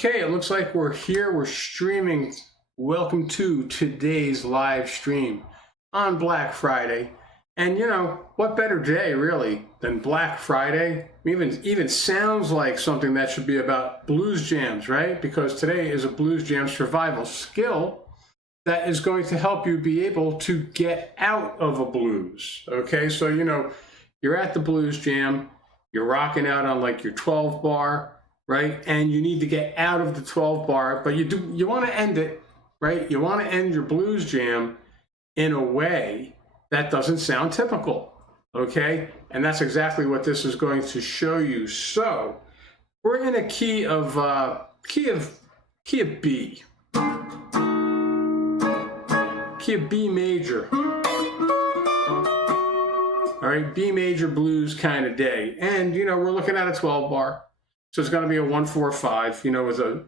Okay, it looks like we're here, we're streaming. Welcome to today's live stream on Black Friday. And you know, what better day really than Black Friday? Even sounds like something that should be about blues jams, right? Because today is a blues jam survival skill that is going to help you be able to get out of a blues. Okay, so you know, you're at the blues jam, you're rocking out on like your 12 bar, right? And you need to get out of the 12 bar, but you want to end it, right? You want to end your blues jam in a way that doesn't sound typical, okay? And that's exactly what this is going to show you. So we're in a key of B, key of B major. All right, B major blues kind of day. And, you know, we're looking at a 12 bar. So it's going to be a 1-4-5, you know, with a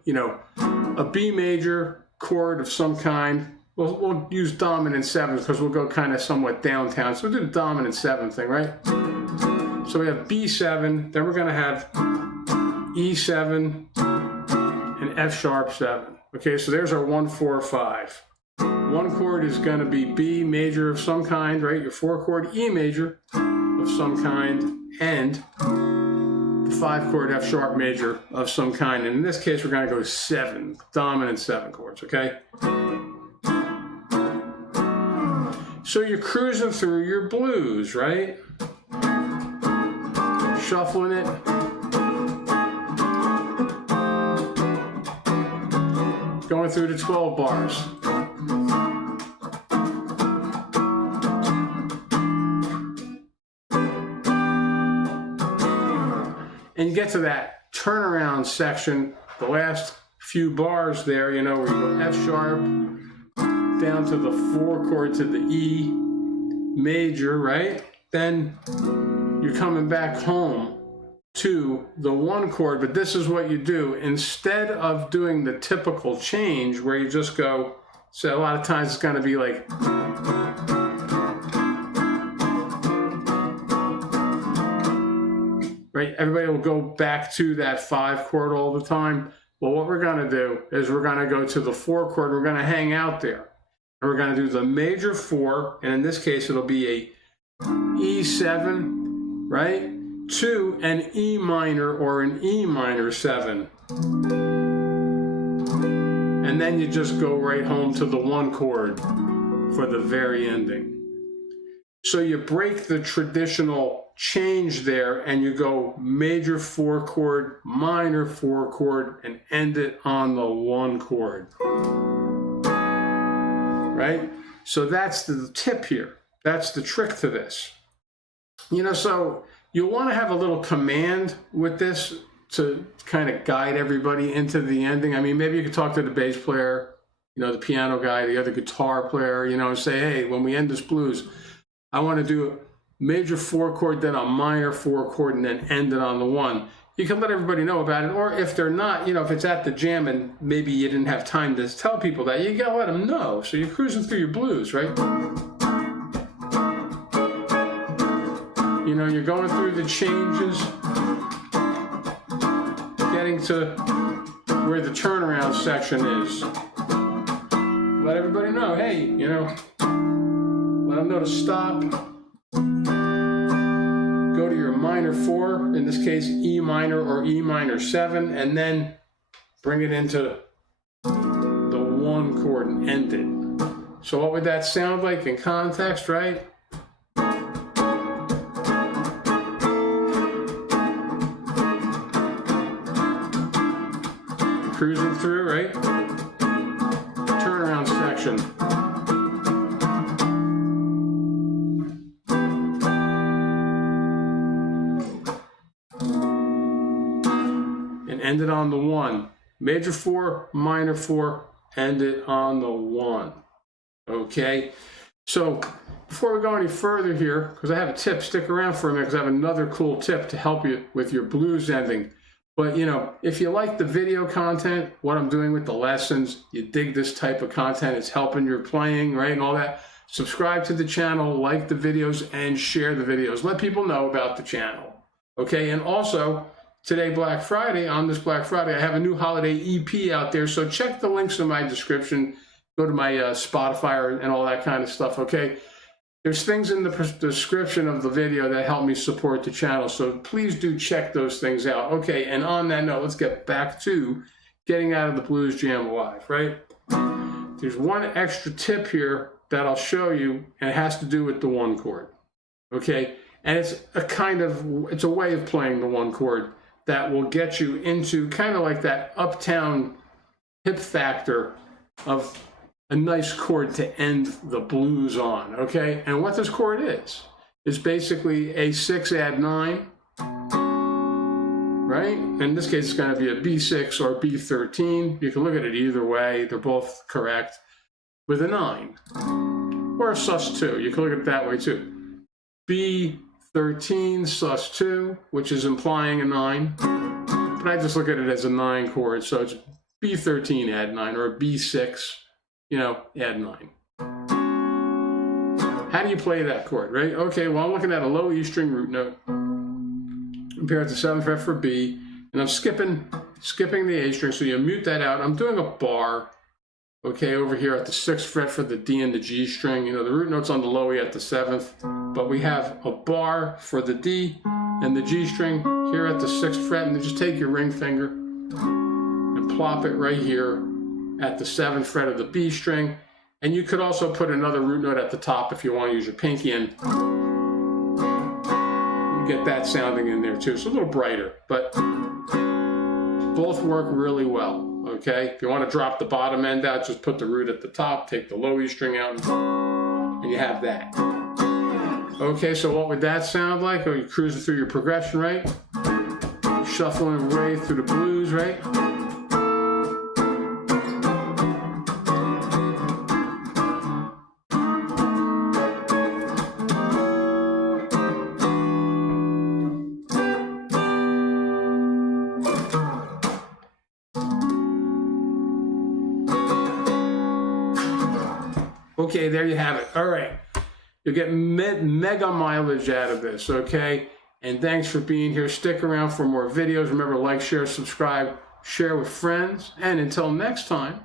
B major chord of some kind. We'll use dominant seventh because we'll go kind of somewhat downtown. So we'll do the dominant seventh thing, right? So we have B7, then we're going to have E7 and F sharp 7. Okay, so there's our 1-4-5. One chord is going to be B major of some kind, right? Your 4 chord E major of some kind, and the 5 chord F sharp major of some kind. And in this case, we're going to go 7, dominant 7 chords, okay? So you're cruising through your blues, right? Shuffling it. Going through the 12 bars. And you get to that turnaround section, the last few bars there, you know, where you go F sharp, down to the 4 chord to the E major, right? Then you're coming back home to the 1 chord, but this is what you do. Instead of doing the typical change where you just go, so a lot of times it's going to be like, right? Everybody will go back to that 5 chord all the time. Well, what we're going to do is we're going to go to the 4 chord. We're going to hang out there. And we're going to do the major 4, and in this case, it'll be a E7, right? To an E minor or an E minor 7. And then you just go right home to the 1 chord for the very ending. So you break the traditional change there and you go major 4 chord, minor 4 chord, and end it on the 1 chord. Right? So that's the tip here. That's the trick to this. You know, so you'll want to have a little command with this to kind of guide everybody into the ending. I mean, maybe you could talk to the bass player, you know, the piano guy, the other guitar player, you know, and say, hey, when we end this blues, I want to do a major 4 chord, then a minor 4 chord, and then end it on the 1. You can let everybody know about it, or if they're not, you know, if it's at the jam and maybe you didn't have time to tell people that, you gotta let them know. So you're cruising through your blues, right? You know, you're going through the changes, getting to where the turnaround section is. Let everybody know, hey, you know, let them know to stop. Go to your minor 4, in this case E minor or E minor 7, and then bring it into the 1 chord and end it. So what would that sound like in context, right? Cruising through, right? Turnaround section. End it on the 1. Major 4, minor 4, end it on the 1. Okay? So before we go any further here, because I have a tip, stick around for a minute because I have another cool tip to help you with your blues ending. But you know, if you like the video content, what I'm doing with the lessons, you dig this type of content, it's helping your playing, right, and all that, subscribe to the channel, like the videos, and share the videos. Let people know about the channel. Okay? And also, today, Black Friday, on this Black Friday, I have a new holiday EP out there. So check the links in my description. Go to my Spotify and all that kind of stuff, okay? There's things in the description of the video that help me support the channel. So please do check those things out. Okay, and on that note, let's get back to getting out of the blues jam alive, right? There's one extra tip here that I'll show you, and it has to do with the one chord, okay? And it's a way of playing the one chord that will get you into kind of like that Uptown hip factor of a nice chord to end the blues on, okay? And what this chord is basically a 6 add 9, right? In this case, it's gonna be a B6 or B13. You can look at it either way. They're both correct. With a 9, or a sus2. You can look at it that way too. B13 sus2, which is implying a 9, but I just look at it as a 9 chord, so it's B13 add 9, or a B6, you know, add 9. How do you play that chord, right? Okay, well, I'm looking at a low E string root note, compared to 7th fret for B, and I'm skipping the A string, so you mute that out. I'm doing a bar, okay, over here at the 6th fret for the D and the G string. You know, the root note's on the low E at the 7th, but we have a bar for the D and the G string here at the 6th fret, and then just take your ring finger and plop it right here at the 7th fret of the B string. And you could also put another root note at the top if you want to use your pinky, and you get that sounding in there too. It's a little brighter, but both work really well. Okay, if you want to drop the bottom end out, just put the root at the top, take the low E string out, and you have that. Okay, so what would that sound like? Oh, you're cruising through your progression, right? Shuffling your way through the blues, right? Okay, there you have it. All right. You'll get mega mileage out of this, okay? And thanks for being here. Stick around for more videos. Remember, like, share, subscribe, share with friends. And until next time,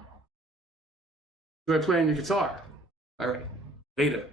enjoy playing your guitar. All right. Later.